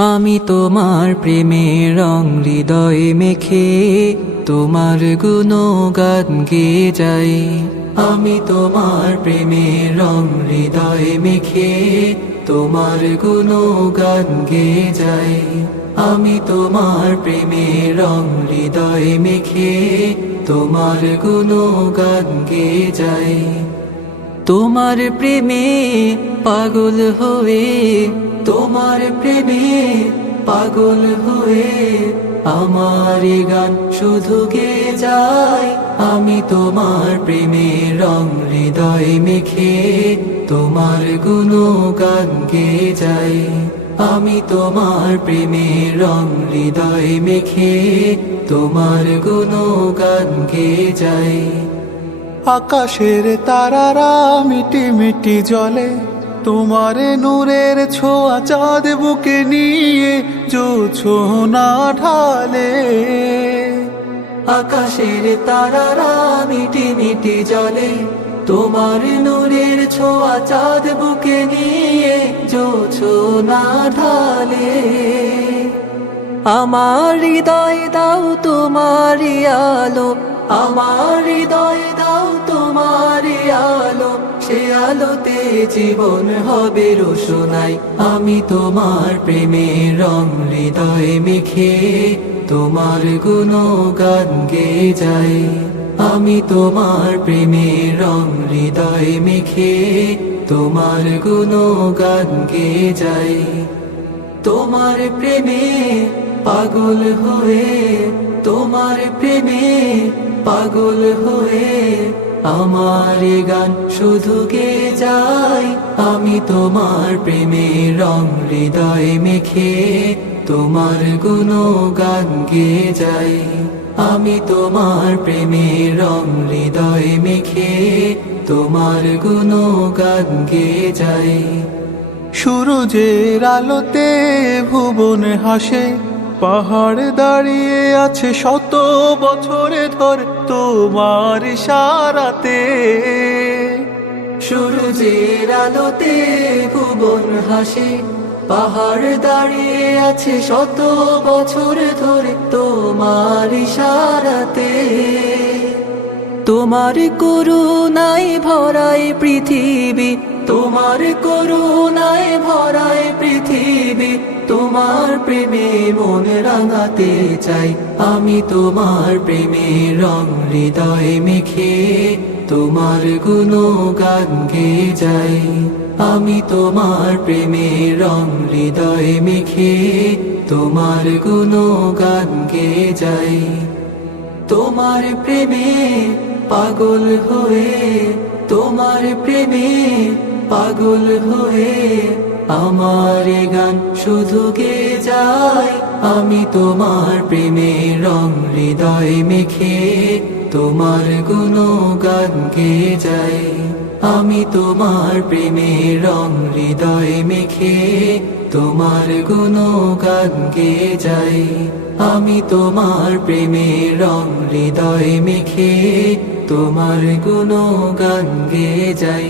আমি তোমার প্রেমের রং হৃদয়ে মেখে তোমার গুণগান গেয়ে যাই। আমি তোমার প্রেমের রং হৃদয়ে মেখে তোমার গুণগান গেয়ে যাই। আমি তোমার প্রেমের রং হৃদয়ে মেখে তোমার গুণগান গেয়ে যাই। তোমার প্রেমে পাগল হয়ে, তোমার প্রেমে পাগল হয়ে আমার গান শুধু গে যায়। আমি তোমার প্রেমে রং হৃদয় মেখে তোমার গুণগান গে যাই। আমি তোমার প্রেমে রং হৃদয় মেখে তোমার গুণগান গে যাই। আকাশের তারারা মিটি মিটি জলে, তোমার নূরের ছোঁয়া চাঁদ বুকে নিয়ে জো না ঢালে। আকাশের তারারা মিটি মিটি জলে, তোমার নূরের ছোঁয়া চাঁদ বুকে নিয়ে জোছো না ঢালে। আমার হৃদয় দাও তোমারি আলো, আমার হৃদয় দাও সে আলোতে জীবন হবে রোশনাই। আমি তোমার প্রেমের রং হৃদয়ে মেখে তোমার গুণগান গে যাই। আমি তোমার প্রেমের রং হৃদয়ে মেখে তোমার গুণগান গে যাই। তোমার প্রেমে পাগল হয়ে, তোমার প্রেমে পাগল হয়ে আমার গান শুধু গে যাই আমি তোমার প্রেমে রং হৃদয় মেখে তোমার গুণগান গে যাই। আমি তোমার প্রেমে রং হৃদয় মেখে তোমার গুণগান গে যাই। সূরজের আলোতে ভুবন হাসে পাহাড় দাঁড়িয়ে আছে শত বছরে ধরে তোমার সারাতে। সূর্যের আলোতে ভুবন হাসে পাহাড় দাঁড়িয়ে আছে শত বছর ধরে তোমার ইশারাতে তোমার করুণায় ভরায় পৃথিবী, তোমার করুণায় ভরায় পৃথিবী, তোমার প্রেমে মন রাঙাতে চাই। আমি তোমার প্রেমে রং হৃদয় মেখে, তোমার গুণগান গে যাই। আমি তোমার প্রেমে রং হৃদয় মেখে, তোমার গুণগান গে যাই। তোমার প্রেমে পাগল হয়ে তোমার প্রেমে পাগল হয়ে আমার গান শুধু গে যায় আমি তোমার প্রেমে রং হৃদয় মেখে তোমার গুণগান গে যাই আমি তোমার প্রেমে রং হৃদয় মেখে তোমার গুণগান গে যাই আমি তোমার প্রেমে রং হৃদয় মেখে তোমার গুণগান গে যাই